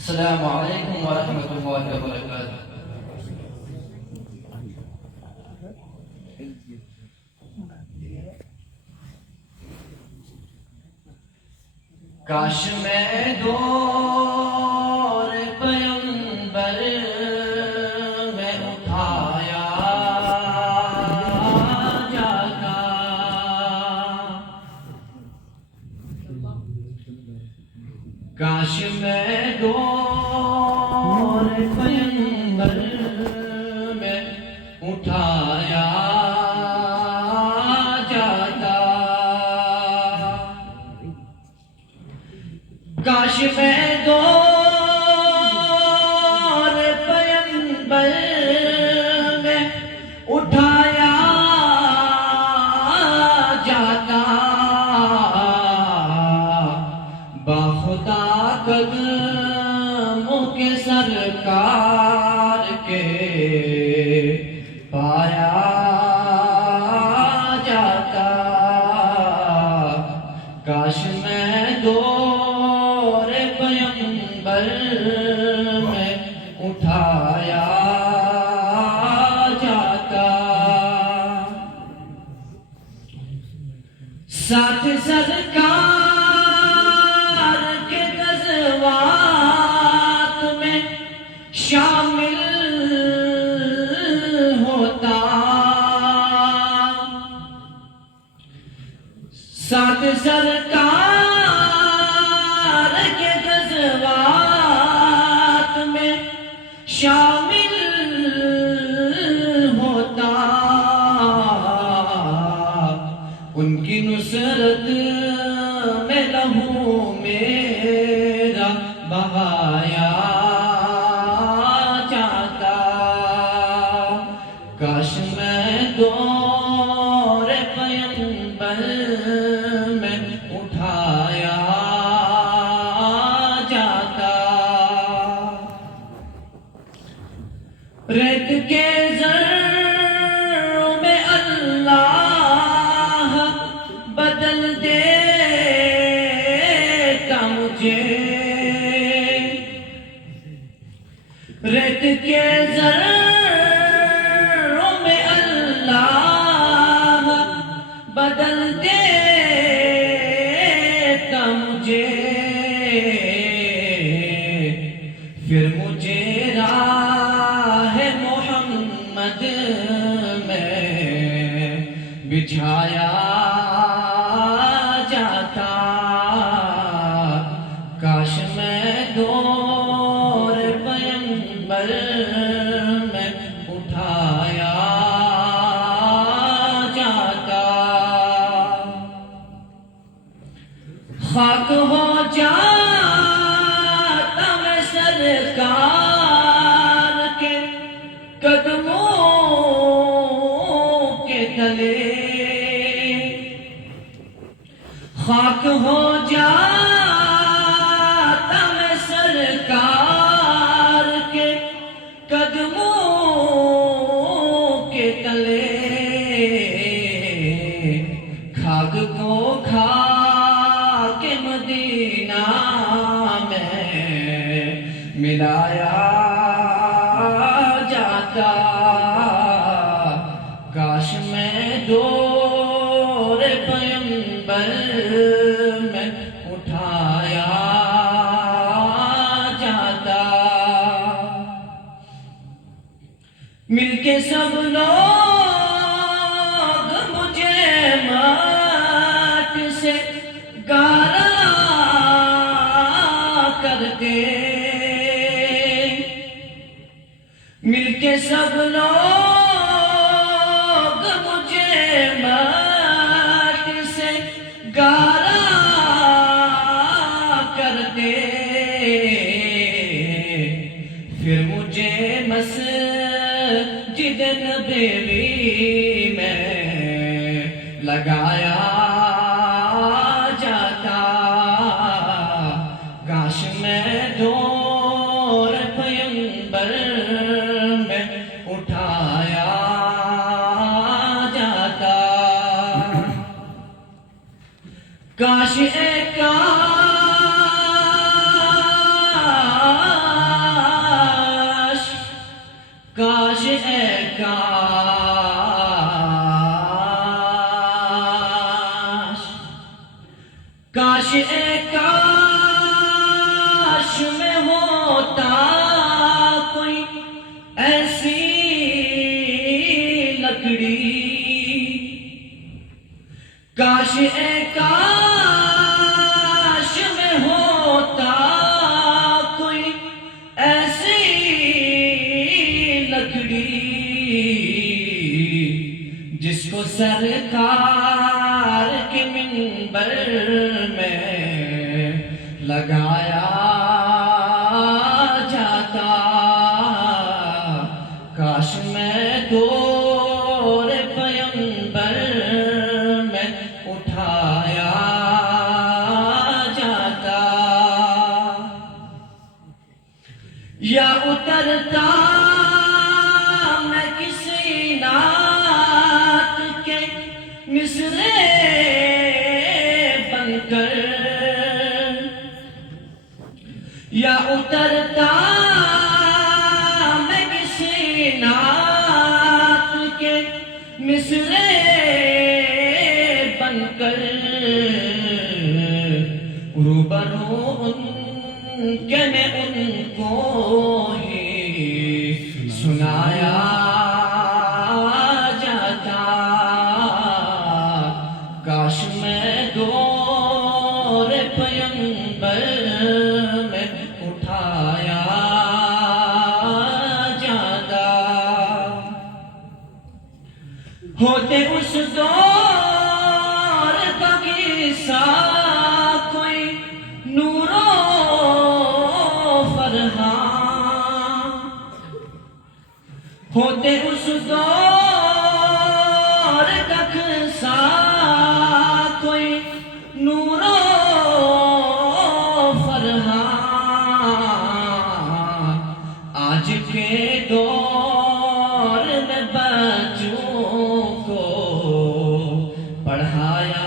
السلام علیکم ورحمۃ اللہ وبرکاتہ۔ کاش میں دور پیغمبر میں اٹھایا جاتا، کاش میں دور پیغمبر میں اٹھایا جاتا، کاش میں دور پیغمبر میں اٹھایا جاتا، باخدا قدموں کے سرکار کے پایا جاتا، کاش میں دور پیغمبر میں اٹھایا جاتا، ساتھ سرکار کے غزوات میں شامل ہوتا، ساتھ سرکار کے غزوات میں شامل ہوتا، ان کی نصرت میں لہو میرا بہایا جاتا، کاش میں دور پیغمبر میں اٹھایا جاتا، ریت کے ذروں میں اللہ بدل دیتا مجھے، ریت کے ذروں میں اللہ بدل دیتا مجھے، پھر مجھے راہ محمد میں بچھایا جاتا، کاش میں دور پیغمبر میں اٹھایا جاتا، خاک ہو جاتا میں سرکار کے قدموں کے تلے، خاک ہو جاتا میں سرکار کے قدموں کے تلے، خاک کو کھا کے مدینہ میں ملایا جاتا، کاش میں دور پیغمبر میں اٹھایا جاتا، مل کے سب لوگ مجھے مات سے گارا کرتے، مل کے سب لوگ مجھے مات سے گارا کرتے، پھر مجھے مسجد نبوی میں لگایا جاتا، کاش میں دور پیغمبر میں اٹھایا جاتا، کاش اے کاش میں ہوتا کوئی ایسی لکڑی، کاش اے کاش میں ہوتا کوئی ایسی لکڑی جس کو سرکار کے منبر میں لگایا جاتا، کاش میں دور پیغمبر میں اٹھایا جاتا، یا اترتا میں کسی نعت کے مصرعے بن کر، یا اترتا میں کسی نعت کے مصرعے بن کر، روبرو ان کے میں ان کو ہی سنایا جاتا، کاش میں دور پیغمبر میں اٹھایا جاتا، ہوتے اس دور کا قصہ کوئی نور و فرحان، ہوتے اس دور کا قصہ کوئی نور و فرحان، آج کے دور میں بچوں کو پڑھایا